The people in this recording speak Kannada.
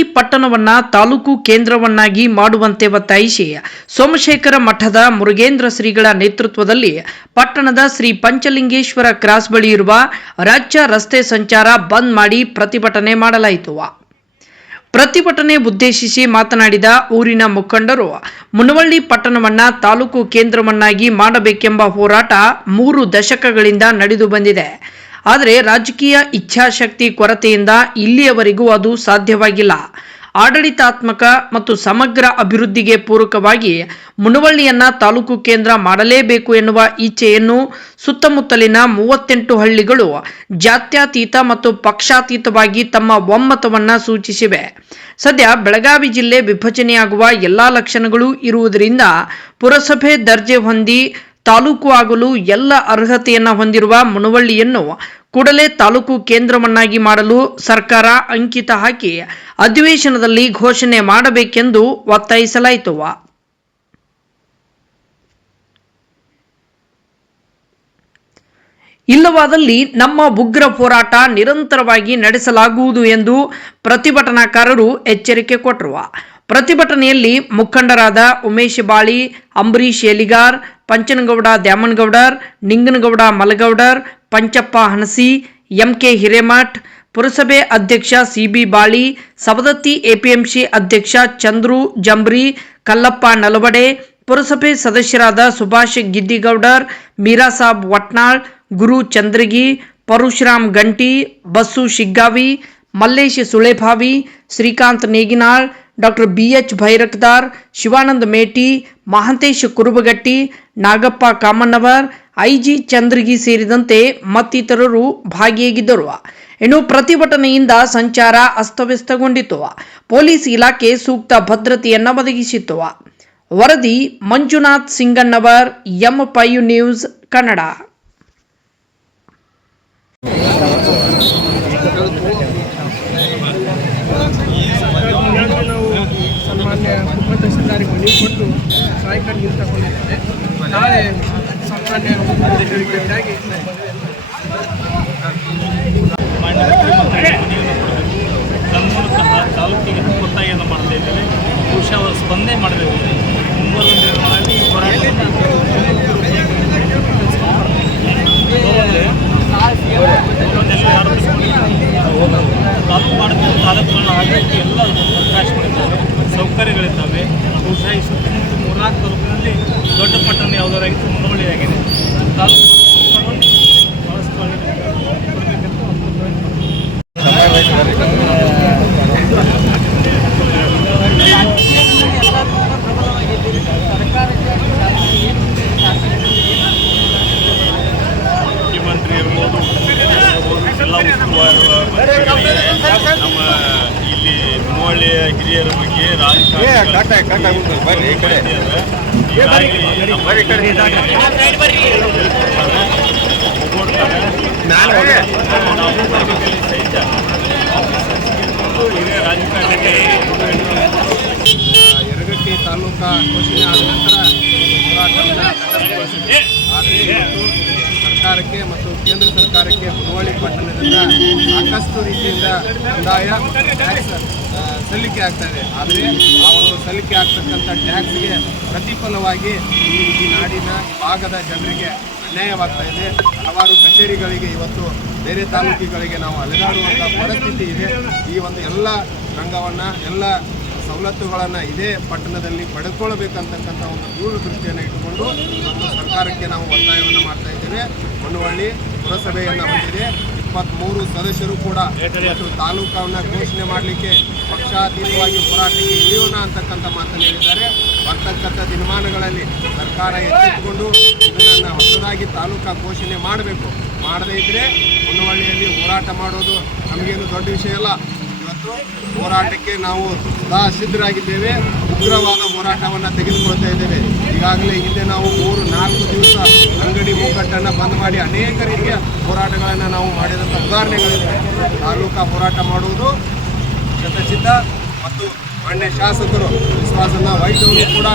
ಮುನವಳ್ಳಿ ಪಟ್ಟಣವನ್ನ ತಾಲೂಕು ಕೇಂದ್ರವನ್ನಾಗಿ ಮಾಡುವಂತೆ ಒತ್ತಾಯಿಸಿ ಸೋಮಶೇಖರ ಮಠದ ಮುರುಗೇಂದ್ರ ಶ್ರೀಗಳ ನೇತೃತ್ವದಲ್ಲಿ ಪಟ್ಟಣದ ಶ್ರೀ ಪಂಚಲಿಂಗೇಶ್ವರ ಕ್ರಾಸ್ ಬಳಿ ಇರುವ ರಾಜ್ಯ ರಸ್ತೆ ಸಂಚಾರ ಬಂದ್ ಮಾಡಿ ಪ್ರತಿಭಟನೆ ಮಾಡಲಾಯಿತು. ಪ್ರತಿಭಟನೆ ಉದ್ದೇಶಿಸಿ ಮಾತನಾಡಿದ ಊರಿನ ಮುಖಂಡರು, ಮುನವಳ್ಳಿ ಪಟ್ಟಣವನ್ನ ತಾಲೂಕು ಕೇಂದ್ರವನ್ನಾಗಿ ಮಾಡಬೇಕೆಂಬ ಹೋರಾಟ ಮೂರು ದಶಕಗಳಿಂದ ನಡೆದು ಬಂದಿದೆ. ಆದರೆ ರಾಜಕೀಯ ಇಚ್ಛಾಶಕ್ತಿ ಕೊರತೆಯಿಂದ ಇಲ್ಲಿಯವರೆಗೂ ಅದು ಸಾಧ್ಯವಾಗಿಲ್ಲ. ಆಡಳಿತಾತ್ಮಕ ಮತ್ತು ಸಮಗ್ರ ಅಭಿವೃದ್ಧಿಗೆ ಪೂರಕವಾಗಿ ಮುನವಳ್ಳಿಯನ್ನು ತಾಲೂಕು ಕೇಂದ್ರ ಮಾಡಲೇಬೇಕು ಎನ್ನುವ ಇಚ್ಛೆಯನ್ನು ಸುತ್ತಮುತ್ತಲಿನ ಮೂವತ್ತೆಂಟು ಹಳ್ಳಿಗಳು ಜಾತ್ಯತೀತ ಮತ್ತು ಪಕ್ಷಾತೀತವಾಗಿ ತಮ್ಮ ಒಮ್ಮತವನ್ನು ಸೂಚಿಸಿವೆ. ಸದ್ಯ ಬೆಳಗಾವಿ ಜಿಲ್ಲೆ ವಿಭಜನೆಯಾಗುವ ಎಲ್ಲಾ ಲಕ್ಷಣಗಳು ಇರುವುದರಿಂದ ಪುರಸಭೆ ದರ್ಜೆ ಹೊಂದಿ ತಾಲೂಕು ಆಗಲು ಎಲ್ಲ ಅರ್ಹತೆಯನ್ನು ಹೊಂದಿರುವ ಮುನವಳ್ಳಿಯನ್ನು ಕೂಡಲೇ ತಾಲೂಕು ಕೇಂದ್ರವನ್ನಾಗಿ ಮಾಡಲು ಸರ್ಕಾರ ಅಂಕಿತ ಹಾಕಿ ಅಧಿವೇಶನದಲ್ಲಿ ಘೋಷಣೆ ಮಾಡಬೇಕೆಂದು ಒತ್ತಾಯಿಸಲಾಯಿತು. ಇಲ್ಲವಾದಲ್ಲಿ ನಮ್ಮ ಉಗ್ರ ಹೋರಾಟ ನಿರಂತರವಾಗಿ ನಡೆಸಲಾಗುವುದು ಎಂದು ಪ್ರತಿಭಟನಾಕಾರರು ಎಚ್ಚರಿಕೆ ಕೊಟ್ಟರು. ಪ್ರತಿಭಟನೆಯಲ್ಲಿ ಮುಖಂಡರಾದ ಉಮೇಶ್ ಬಾಳಿ ಅಂಬರೀಶ್ ಎಲಿಗಾರ್ ಪಂಚನಗೌಡ ದ್ಯಾಮನಗೌಡರ್, ನಿಂಗನಗೌಡ ಮಲಗೌಡರ್, ಪಂಚಪ್ಪ ಹಣಸಿ ಎಂಕೆ ಹಿರೇಮಠ್, ಪುರಸಭೆ ಅಧ್ಯಕ್ಷ ಸಿಬಿ ಬಾಳಿ, ಸವದತ್ತಿ ಎಪಿಎಂಸಿ ಅಧ್ಯಕ್ಷ ಚಂದ್ರು ಜಂಬ್ರಿ, ಕಲ್ಲಪ್ಪ ನಲವಡೆ, ಪುರಸಭೆ ಸದಸ್ಯರಾದ Subhash ಗಿದ್ದಿಗೌಡರ್, ಮೀರಾಸಾಬ್ ವಟ್ನಾಳ್, Guru Chandragi, Parashuram Ganti Basu Shiggavi, Mallesh Sulebhavi, Srikanth Neginal doctor B H Bhairakdar Shivananda Meti, Mahantesh Kurubagatti, Nagappa Kamannavar, IG Chandragi ಸೇರಿದಂತೆ ಮತ್ತಿತರರು ಭಾಗಿಯಾಗಿದ್ದರು. ಇನ್ನು ಪ್ರತಿಭಟನೆಯಿಂದ ಸಂಚಾರ ಅಸ್ತವ್ಯಸ್ತಗೊಂಡಿತು. ಪೊಲೀಸ್ ಇಲಾಖೆ ಸೂಕ್ತ ಭದ್ರತೆಯನ್ನ ಒದಗಿಸಿತ್ತು. ವರದಿ ಮಂಜುನಾಥ್ ಸಿಂಗಣ್ಣವರ್, ಎಂ ಪೈಯು ನ್ಯೂಸ್ ಕನ್ನಡ. ನಿಂತು ತಗೊಂಡಿದ್ದೇವೆ ನಾಳೆ ಕೊಡಬೇಕು ತನ್ಮೂಲಕ ತಾಲೂಕಿಗೆ ಒತ್ತಾಯವನ್ನು ಮಾಡ್ತಾ ಇದ್ದೇವೆ ಬಹುಶಃ ಅವರ ಸ್ಪಂದನೆ ಮಾಡಬೇಕು ಮುಂಬರುವ ದಿನಗಳಲ್ಲಿ ಈ ಹೋರಾಟವನ್ನು ತಾಲೂಕು ಮಾಡಬೇಕು ತಾಲೂಕುಗಳನ್ನ ಆಗಲಿಕ್ಕೆ ಎಲ್ಲ ಅವಕಾಶಗಳಿದ್ದಾವೆ ಸೌಕರ್ಯಗಳಿದ್ದಾವೆ ಬಹುಶಃ ಈ ಮೂರ್ನಾಲ್ಕು ತಾಲೂಕಿನಲ್ಲಿ ದೊಡ್ಡ ಪಟ್ಟಣ ಯಾವುದಾರಾಗಿತ್ತು ಒಂದು ಮುಖ್ಯಮಂತ್ರಿ ಇರ್ಬೋದು ಎಲ್ಲ ಉಸ್ತುವಾರಿ ನಮ್ಮ ಮುನ್ನವಳ್ಳಿಯ ಹಿರಿಯರ ಬಗ್ಗೆ ಯರಗಟ್ಟಿ ತಾಲೂಕಾ ಘೋಷಣೆ ಆದ ನಂತರ ಸರ್ಕಾರಕ್ಕೆ ಮತ್ತು ಕೇಂದ್ರ ಸರ್ಕಾರಕ್ಕೆ ಹುಡುವಳಿ ಪಟ್ಟಣದಿಂದ ಸಾಕಷ್ಟು ರೀತಿಯಿಂದ ಕಂದಾಯ ಸಲ್ಲಿಕೆ ಆಗ್ತಾ ಇದೆ ಆದರೆ ಆ ಒಂದು ಸಲ್ಲಿಕೆ ಆಗ್ತಕ್ಕಂಥ ಟ್ಯಾಕ್ಸ್ಗೆ ಪ್ರತಿಫಲವಾಗಿ ಈ ನಾಡಿನ ಭಾಗದ ಜನರಿಗೆ ಅನ್ಯಾಯವಾಗ್ತಾ ಇದೆ. ಹಲವಾರು ಕಚೇರಿಗಳಿಗೆ ಇವತ್ತು ಬೇರೆ ತಾಲೂಕುಗಳಿಗೆ ನಾವು ಅಲೆದಾಡುವಂಥ ಪರಿಸ್ಥಿತಿ ಇದೆ. ಈ ಒಂದು ಎಲ್ಲ ರಂಗವನ್ನು, ಎಲ್ಲ ಸವಲತ್ತುಗಳನ್ನು ಇದೇ ಪಟ್ಟಣದಲ್ಲಿ ಪಡೆದುಕೊಳ್ಳಬೇಕಂತಕ್ಕಂಥ ಒಂದು ದೂರದೃಷ್ಟಿಯನ್ನು ಇಟ್ಟುಕೊಂಡು ಮತ್ತು ಸರ್ಕಾರಕ್ಕೆ ನಾವು ಒತ್ತಾಯವನ್ನು ಮಾಡ್ತಾ ಇದ್ದೇವೆ. ಮನುವಳ್ಳಿ ಪುರಸಭೆಯನ್ನು ಹೊಂದಿದೆ. ಇಪ್ಪತ್ತ್ಮೂರು ಸದಸ್ಯರು ಕೂಡ ತಾಲೂಕನ್ನು ಘೋಷಣೆ ಮಾಡಲಿಕ್ಕೆ ಪಕ್ಷಾತೀತವಾಗಿ ಹೋರಾಟಕ್ಕೆ ಇಳಿಯೋಣ ಅಂತಕ್ಕಂಥ ಮಾತನ್ನು ಹೇಳಿದ್ದಾರೆ. ಬರ್ತಕ್ಕಂಥ ದಿನಮಾನಗಳಲ್ಲಿ ಸರ್ಕಾರ ಎಚ್ಚೆತ್ತುಕೊಂಡು ಇದನ್ನು ಹೊಸದಾಗಿ ತಾಲೂಕಾ ಘೋಷಣೆ ಮಾಡಬೇಕು. ಮಾಡದೇ ಇದ್ದರೆ ಹೊನ್ನವಳ್ಳಿಯಲ್ಲಿ ಹೋರಾಟ ಮಾಡೋದು ನಮಗೇನು ದೊಡ್ಡ ವಿಷಯ ಅಲ್ಲ. ಹೋರಾಟಕ್ಕೆ ನಾವು ಸದಾ ಸಿದ್ಧರಾಗಿದ್ದೇವೆ ಉಗ್ರವಾದ ಹೋರಾಟವನ್ನು ತೆಗೆದುಕೊಳ್ತಾ ಇದ್ದೇವೆ. ಈಗಾಗಲೇ ಹಿಂದೆ ನಾವು ಮೂರು, ನಾಲ್ಕು ದಿವಸ ಅಂಗಡಿ ಮುಗ್ಗಟ್ಟನ್ನು ಬಂದ್ ಮಾಡಿ ಅನೇಕ ರೀತಿಯ ಹೋರಾಟಗಳನ್ನು ನಾವು ಮಾಡಿದಂಥ ಉದಾಹರಣೆಗಳಿವೆ. ತಾಲೂಕಾ ಹೋರಾಟ ಮಾಡುವುದು ಶತಸಿದ್ಧ ಮತ್ತು ಮಾನ್ಯ ಶಾಸಕರು ವಿಶ್ವಾಸನ ವೈದ್ಯರು ಕೂಡ